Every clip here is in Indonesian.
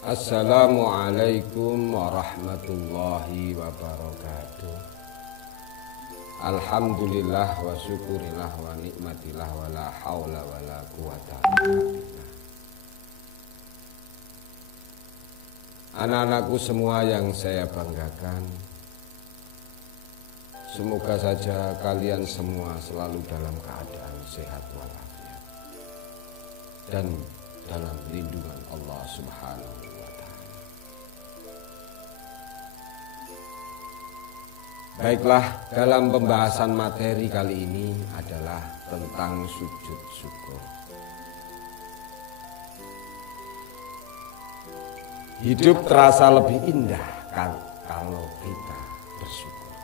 Assalamualaikum warahmatullahi wabarakatuh. Alhamdulillah wa syukurillah wa nikmatillah wa la hawla wa la quwata illa billah. Anak-anakku semua yang saya banggakan, semoga saja kalian semua selalu dalam keadaan sehat walafiat dan dalam lindungan Allah Subhanahu wa Ta'ala. Baiklah, dalam pembahasan materi kali ini adalah tentang sujud syukur. Hidup terasa lebih indah kalau kita bersyukur.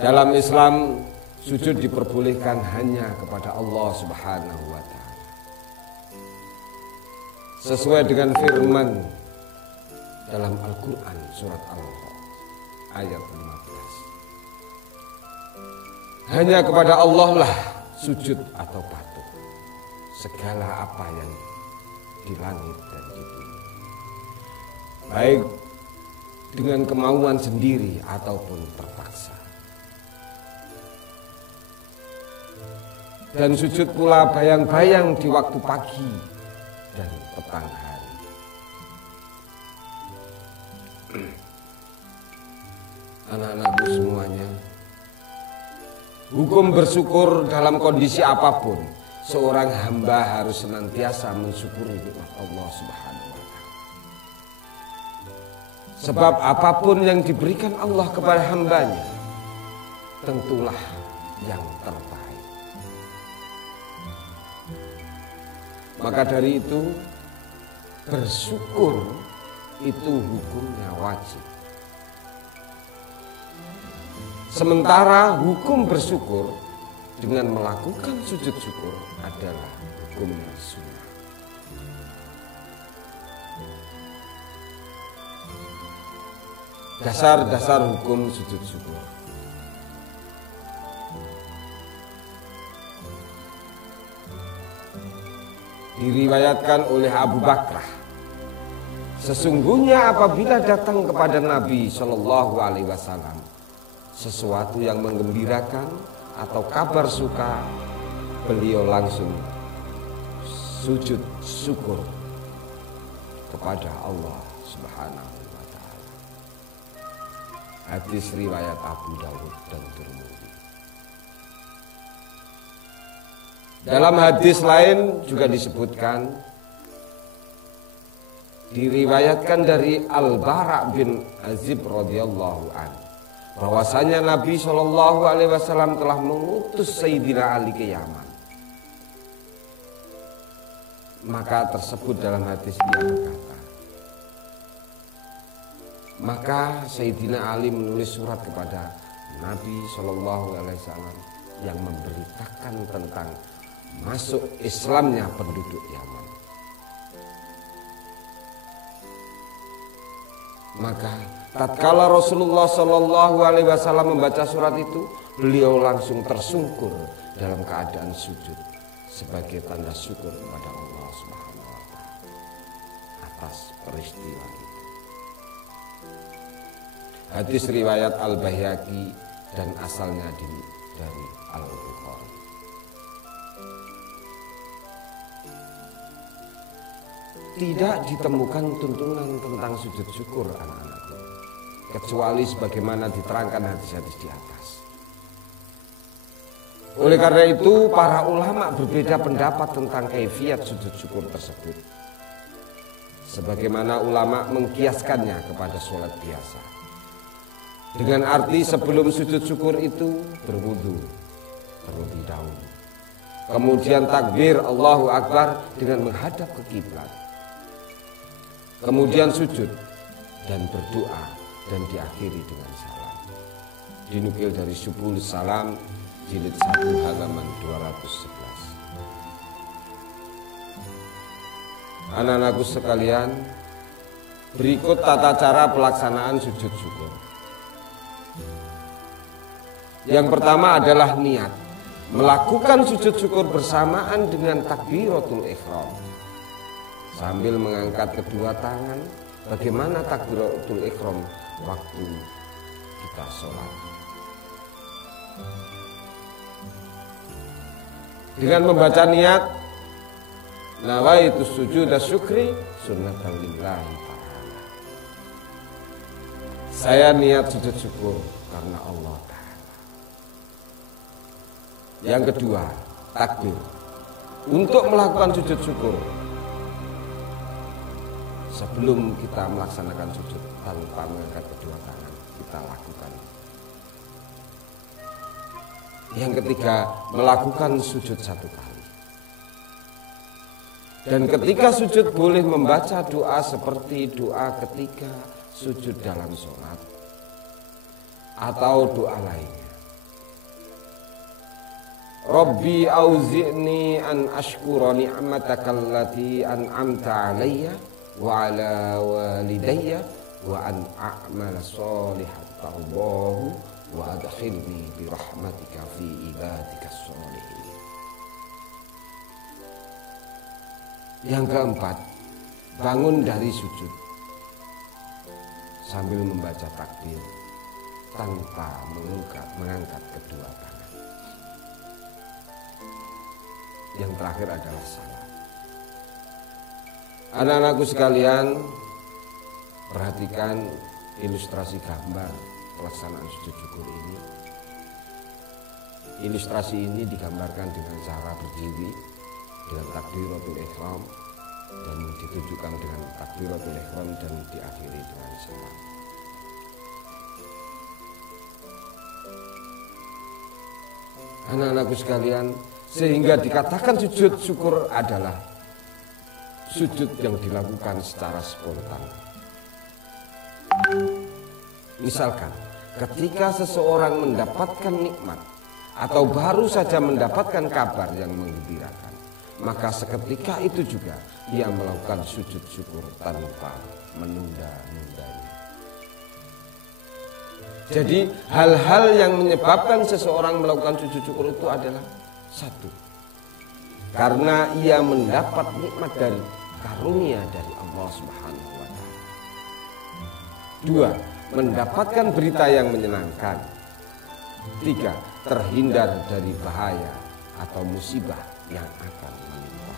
Dalam Islam, sujud diperbolehkan hanya kepada Allah Subhanahu wa Ta'ala, sesuai dengan firman dalam Al-Quran surat Al-Baqarah ayat 15. Hanya kepada Allah lah sujud atau patuh segala apa yang di langit dan di bumi, baik dengan kemauan sendiri ataupun terpaksa. Dan sujud pula bayang-bayang di waktu pagi dan petang hari. Anak-anakku semuanya, hukum bersyukur dalam kondisi apapun, seorang hamba harus senantiasa mensyukuri nikmat Allah Subhanahu wa Ta'ala. Sebab apapun yang diberikan Allah kepada hambanya, tentulah yang terbaik. Maka dari itu, bersyukur itu hukumnya wajib. Sementara hukum bersyukur dengan melakukan sujud syukur adalah hukumnya sunnah. Dasar-dasar hukum sujud syukur. Diriwayatkan oleh Abu Bakrah, sesungguhnya apabila datang kepada Nabi Shallallahu Alaihi Wasallam sesuatu yang menggembirakan atau kabar suka, beliau langsung sujud syukur kepada Allah Subhanahu wa Ta'ala. Hadis riwayat Abu Dawud dan Tirmidzi. Dalam hadis lain juga disebutkan, diriwayatkan dari Al-Bara bin Azib radhiyallahu anhu, bahwasanya Nabi Shallallahu Alaihi Wasallam telah mengutus Sayyidina Ali ke Yaman. Maka tersebut dalam hadis dia berkata, maka Sayyidina Ali menulis surat kepada Nabi Shallallahu Alaihi Wasallam yang memberitakan tentang masuk Islamnya penduduk Yaman. Maka tatkala Rasulullah Shallallahu Alaihi Wasallam membaca surat itu, beliau langsung tersungkur dalam keadaan sujud sebagai tanda syukur kepada Allah Subhanahu wa Ta'ala atas peristiwa itu. Hadis riwayat Al-Baihaqi dan asalnya dari Al-Bukhari. Tidak ditemukan tuntunan tentang sujud syukur anak-anakku, kecuali sebagaimana diterangkan hadis-hadis di atas. Oleh karena itu, para ulama berbeda pendapat tentang kaifiat sujud syukur tersebut. Sebagaimana ulama mengkiaskannya kepada sholat biasa, dengan arti sebelum sujud syukur itu berwudu terlebih dahulu, kemudian takbir Allahu Akbar dengan menghadap ke kiblat, kemudian sujud dan berdoa dan diakhiri dengan salam. Dinukil dari Subul Salam jilid 1 halaman 211. Anak-anakku sekalian, berikut tata cara pelaksanaan sujud syukur. Yang pertama adalah niat. Melakukan sujud syukur bersamaan dengan takbiratul ihram. sambil mengangkat kedua tangan. Bagaimana takbiratul ihram waktu kita sholat? Dengan membaca niat nawaitu sujuda syukri sunnatan lillahi ta'ala. Saya niat sujud syukur karena Allah Ta'ala. Yang kedua, takbir. Untuk melakukan sujud syukur, sebelum kita melaksanakan sujud tanpa mengangkat kedua tangan, kita lakukan. Yang ketiga, melakukan sujud satu kali. Dan ketika sujud boleh membaca doa seperti doa ketika sujud dalam sholat atau doa lainnya. Rabbi auzi'ni an ashkura ni'mataka allati an'amta alayya wa ala walidayya wa an a'mala sholihan tardahu wa adkhilni bi rahmatika fi ibadika sholihin. Yang keempat, bangun dari sujud sambil membaca takbir tanpa mengangkat kedua tangan. Yang terakhir adalah salat. Anak-anakku sekalian, perhatikan ilustrasi gambar pelaksanaan sujud syukur ini. Ilustrasi ini digambarkan dengan cara berdiri dengan takbiratul ihram dan ditunjukkan dengan takbiratul ihram dan diakhiri dengan salat. Anak-anakku sekalian, sehingga dikatakan sujud syukur adalah sujud yang dilakukan secara spontan. Misalkan, ketika seseorang mendapatkan nikmat atau baru saja mendapatkan kabar yang menggembirakan, maka seketika itu juga ia melakukan sujud syukur tanpa menunda-nundanya. Jadi hal-hal yang menyebabkan seseorang melakukan sujud syukur itu adalah satu, karena ia mendapat nikmat dari karunia dari Allah Subhanahu wa Ta'ala. Dua, mendapatkan berita yang menyenangkan. Tiga, terhindar dari bahaya atau musibah yang akan menimpa.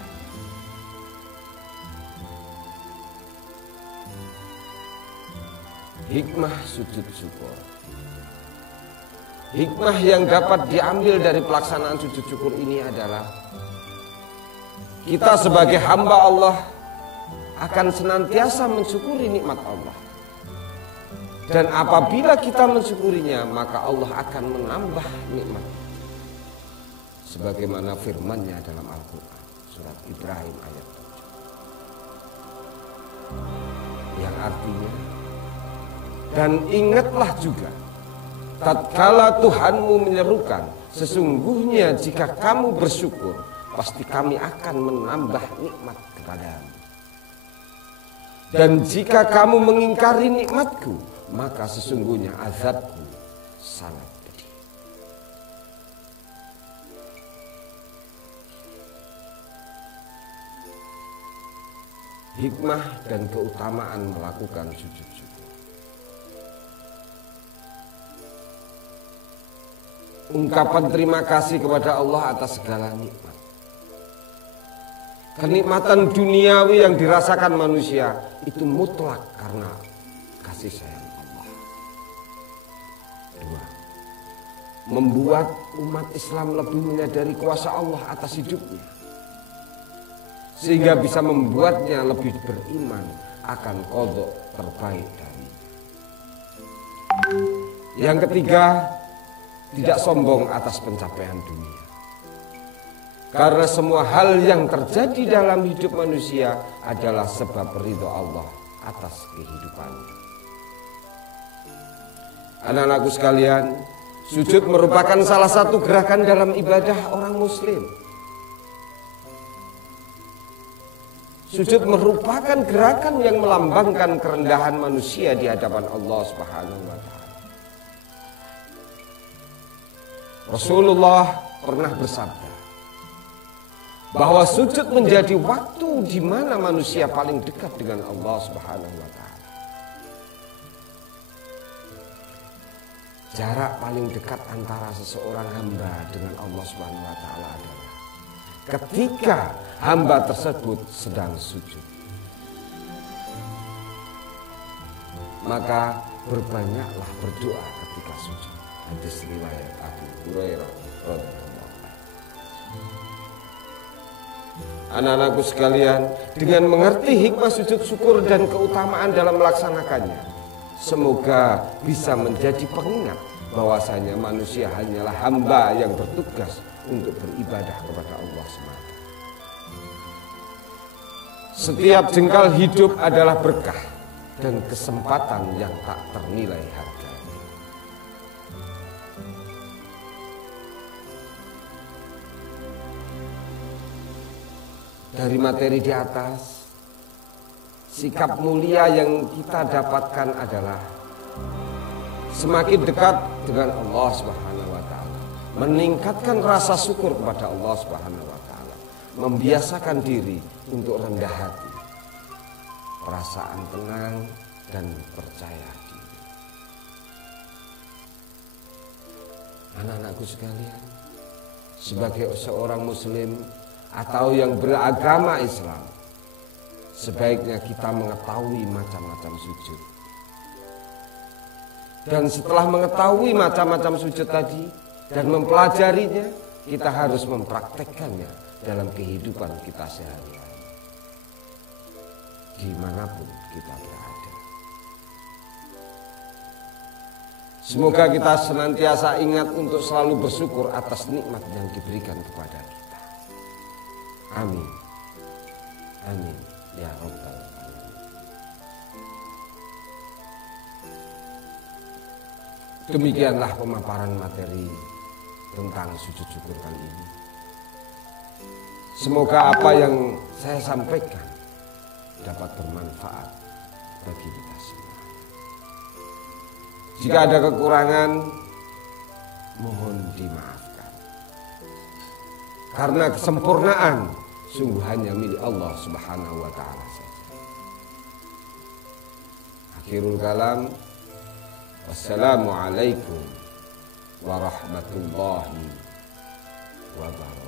Hikmah sujud syukur. Hikmah yang dapat diambil dari pelaksanaan sujud syukur ini adalah kita sebagai hamba Allah akan senantiasa mensyukuri nikmat Allah. Dan apabila kita mensyukurinya, maka Allah akan menambah nikmat. Sebagaimana firman-Nya dalam Al-Quran, surat Ibrahim ayat 7. Yang artinya, dan ingatlah juga, tatkala Tuhanmu menyerukan, sesungguhnya jika kamu bersyukur, pasti kami akan menambah nikmat kepadamu. Dan jika kamu mengingkari nikmatku, maka sesungguhnya azabku sangat pedih. Hikmah dan keutamaan melakukan sujud syukur. Ungkapan terima kasih kepada Allah atas segala nikmat. Kenikmatan duniawi yang dirasakan manusia itu mutlak karena kasih sayang Allah. Dua, membuat umat Islam lebih menyadari kuasa Allah atas hidupnya, sehingga bisa membuatnya lebih beriman akan qada terbaik dari. Yang ketiga, tidak sombong atas pencapaian dunia. Karena semua hal yang terjadi dalam hidup manusia adalah sebab ridho Allah atas kehidupannya. Anak-anakku sekalian, sujud merupakan salah satu gerakan dalam ibadah orang muslim. Sujud merupakan gerakan yang melambangkan kerendahan manusia di hadapan Allah Subhanahu wa Ta'ala. Rasulullah pernah bersabda, bahwa sujud menjadi waktu di mana manusia paling dekat dengan Allah Subhanahu wa taala. Jarak paling dekat antara seseorang hamba dengan Allah Subhanahu wa taala adalah ketika hamba tersebut sedang sujud. Maka berbanyaklah berdoa ketika sujud. Hadis riwayat Abu Hurairah radhiyallahu. Anak-anakku sekalian, dengan mengerti hikmah sujud syukur dan keutamaan dalam melaksanakannya, semoga bisa menjadi pengingat bahwasanya manusia hanyalah hamba yang bertugas untuk beribadah kepada Allah semata. Setiap jengkal hidup adalah berkah dan kesempatan yang tak ternilai harganya. Dari materi di atas, sikap mulia yang kita dapatkan adalah semakin dekat dengan Allah Subhanahu wa taala, meningkatkan rasa syukur kepada Allah Subhanahu wa taala, membiasakan diri untuk rendah hati, perasaan tenang dan percaya diri. Anak-anakku sekalian, sebagai seorang muslim atau yang beragama Islam, sebaiknya kita mengetahui macam-macam sujud. Dan setelah mengetahui macam-macam sujud tadi dan mempelajarinya, kita harus mempraktekkannya dalam kehidupan kita sehari-hari, dimanapun kita berada. Semoga kita senantiasa ingat untuk selalu bersyukur atas nikmat yang diberikan kepada kita. Amin. Amin. Ya Rabbal Alamin. Demikianlah pemaparan materi tentang sujud syukur kali ini. Semoga apa yang saya sampaikan dapat bermanfaat bagi kita semua. Jika ada kekurangan, mohon dimaafkan. Karena kesempurnaan sungguh hanya milik Allah Subhanahu wa taala saja. Akhirul kalam. Wassalamualaikum warahmatullahi wabarakatuh.